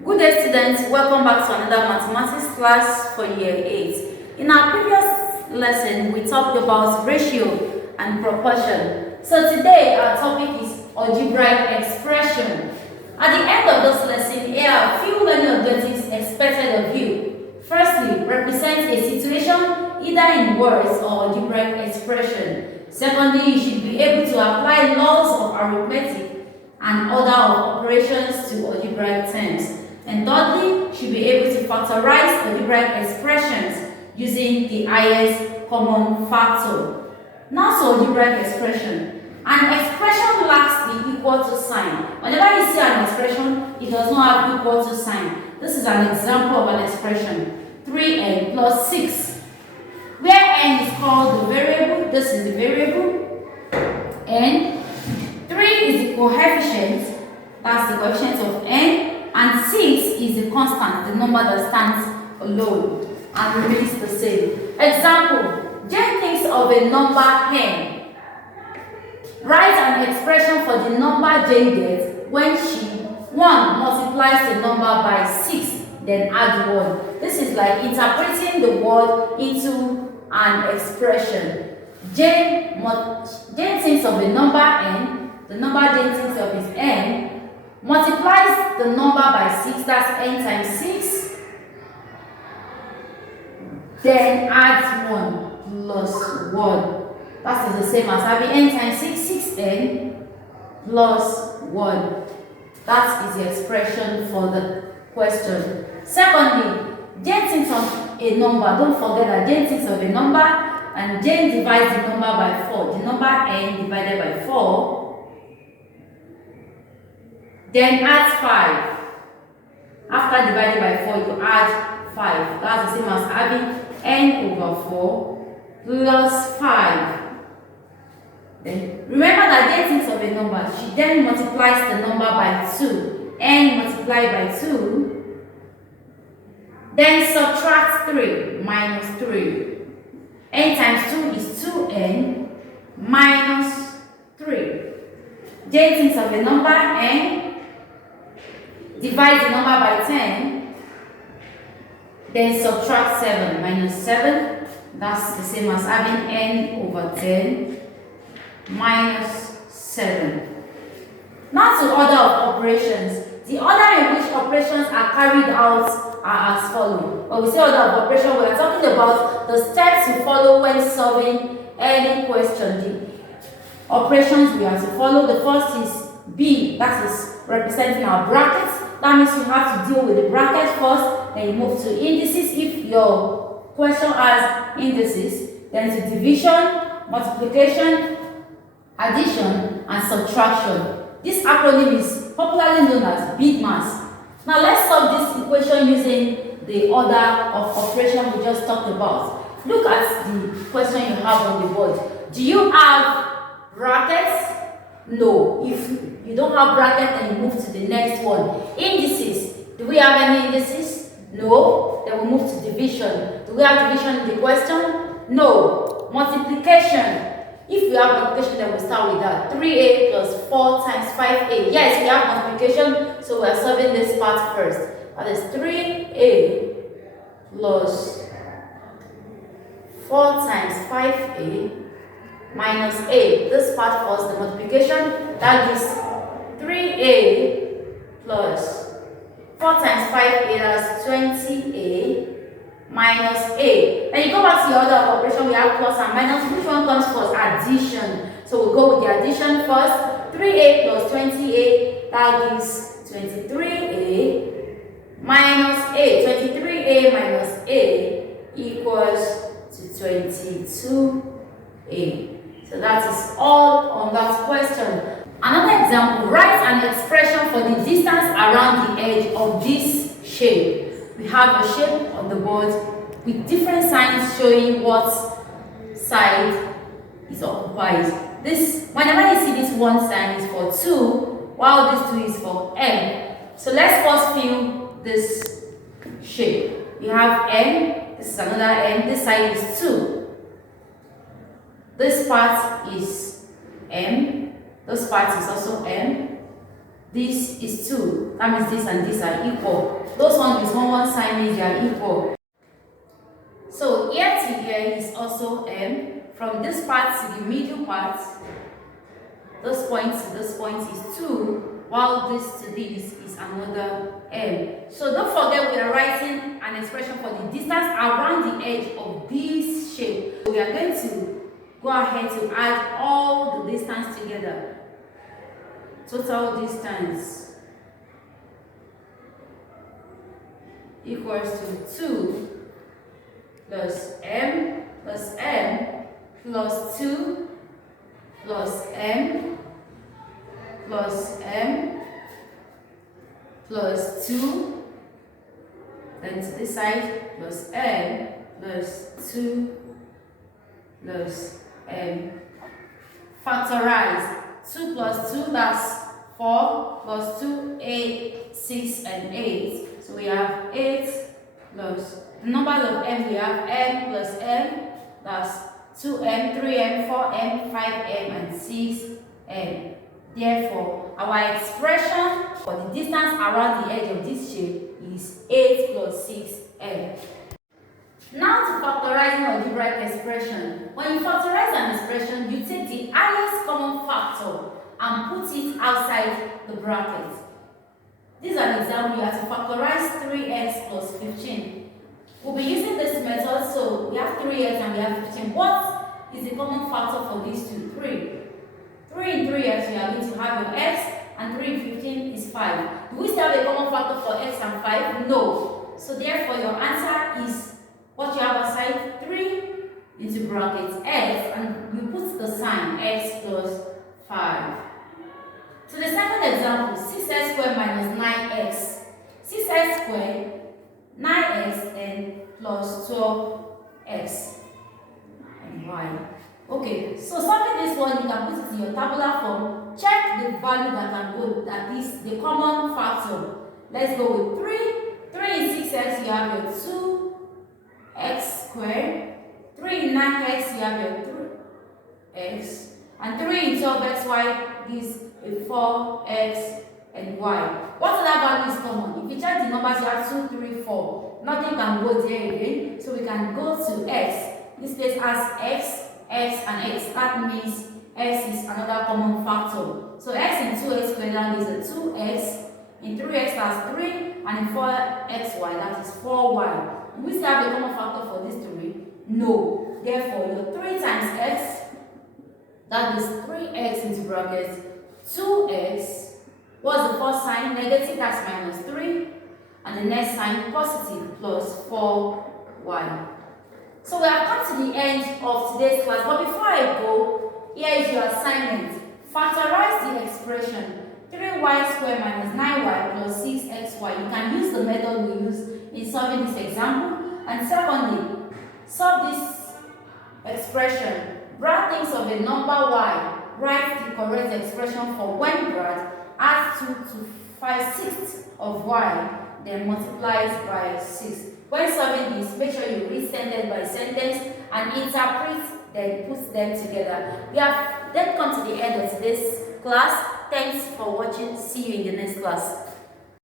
Good day, students. Welcome back to another mathematics class for year 8. In our previous lesson, we talked about ratio and proportion. So today, our topic is algebraic expression. At the end of this lesson, here are a few learning objectives expected of you. Firstly, represent a situation either in words or algebraic expression. Secondly, you should be able to apply laws of arithmetic and order of operations to algebraic terms. And thirdly, you should be able to factorize algebraic expressions using the highest common factor. Now to algebraic expression. An expression lacks the equal to sign. Whenever you see an expression, it does not have equal to sign. This is an example of an expression. 3n plus 6. Where n is called the variable, this is the variable. n. 3 is the coefficient, that's the coefficient of n, and 6 is the constant, the number that stands alone and remains the same. Example, Jane thinks of a number n. Write an expression for the number Jane gets when she 1. multiplies the number by 6, then add 1. This is like interpreting the word into an expression. Jane thinks of a number n. The number Jane thinks of is n, multiplies the number by 6, that's n times 6, then adds 1 plus 1. That is the same as having n times 6, 6n plus 1. That is the expression for the question. Secondly, Jane thinks of a number. Don't forget that Jane thinks of a number and Jane divides the number by 4. The number n divided by 4. Then add 5. After dividing by 4, you add 5. That's the same as having n over 4 plus 5. Then remember that Jane thinks of a number. She then multiplies the number by 2. N multiplied by 2. Then subtract 3 minus 3. N times 2 is 2n minus 3. Jane thinks of a number n. Divide the number by 10, then subtract 7 minus 7. That's the same as having n over 10 minus 7. Now to order of operations. The order in which operations are carried out are as follows. When we say order of operation, we are talking about the steps you follow when solving any question. The operations we have to follow. The first is B, that is representing our brackets. That means you have to deal with the bracket first, then you move to indices if your question has indices, then to division, multiplication, addition, and subtraction. This acronym is popularly known as big maths. Now let's solve this equation using the order of operation we just talked about. Look at the question you have on the board. Do you have brackets? No. If you don't have bracket, then you move to the next one. Indices. Do we have any indices? No. Then we move to division. Do we have division in the question? No. Multiplication. If we have multiplication, then we start with that. 3a plus 4 times 5a. Yes, we have multiplication, so we are solving this part first. That is 3a plus 4 times 5a minus a. This part was the multiplication. That gives 3a plus 4 times 5a, that's 20a minus a. Then you go back to the order of operation, we have plus and minus. Which one comes first? Addition. So we'll go with the addition first. 3a plus 20a, that gives 23a minus a. 23a minus a equals to 22a. So that is all on that question. Another example, write an expression for the distance around the edge of this shape. We have a shape on the board with different signs showing what side is occupied. Whenever you see this one sign is for 2, while this 2 is for m. So let's first fill this shape. You have m, this is another m, this side is 2. This part is m, this part is also m, this is 2. That means this and this are equal. Those ones with one sign means they are equal. So here to here is also m. From this part to the middle part, this point to this point is 2, while this to this is another m. So don't forget we are writing an expression for the distance around the edge of this shape. We are going to go ahead to add all the distance together. Total distance equals to 2 plus m plus m plus 2 plus m plus m plus 2, then to this side plus m plus 2 plus m. Factorize 2 plus 2, that's 4 plus 2, 8, 6 and 8. So we have 8 plus the numbers of m, we have m plus m, that's 2m, 3m, 4m, 5m and 6m. Therefore, our expression for the distance around the edge of this shape is 8 plus 6m. Now to factorizing algebraic expression. When you factorize an expression, you take the highest common factor and put it outside the bracket. This is an example. You have to factorize 3x plus 15. We'll be using this method, so we have 3x and we have 15. What is the common factor for these two? 3. 3 in 3x, we are going to have your x, and 3 in 15 is 5. Do we still have a common factor for x and 5? No. So therefore, your answer is what you have outside 3 into brackets x, and you put the sign x plus 5. So the second example, 6x squared minus 9x. 6x squared, 9x, and plus 12x and y. Okay, so solving this one, you can put it in your tabular form. Check the value that can go, that is the common factor. Let's go with 3. 3 in 6x, you have your 2x squared. 3 in 9x, you have your 3x. And 3 in 12xy gives a 4x and y. What other value is common? If you check the numbers, you have 2, 3, 4. Nothing can go there again. So we can go to x. This place has x, x, and x. That means x is another common factor. So x in 2x squared down is a 2x. In 3x that's 3. And in 4xy that is 4y. Do we still have a common factor for these 3? No. Therefore, your 3 times x, that is 3x into brackets, 2x. What's the first sign? Negative, that's minus 3. And the next sign, positive, plus 4y. So we have come to the end of today's class. But before I go, here is your assignment. Factorize the expression 3y squared minus 9y plus 6xy. You can use the method we use in solving this example. And secondly, solve this expression. Brad thinks of a number y. Write the correct expression for when Brad adds 2 to 5/6 of y, then multiplies by 6. When solving this, make sure you read sentence by sentence and interpret, then put them together. We have then come to the end of today's class. Thanks for watching. See you in the next class.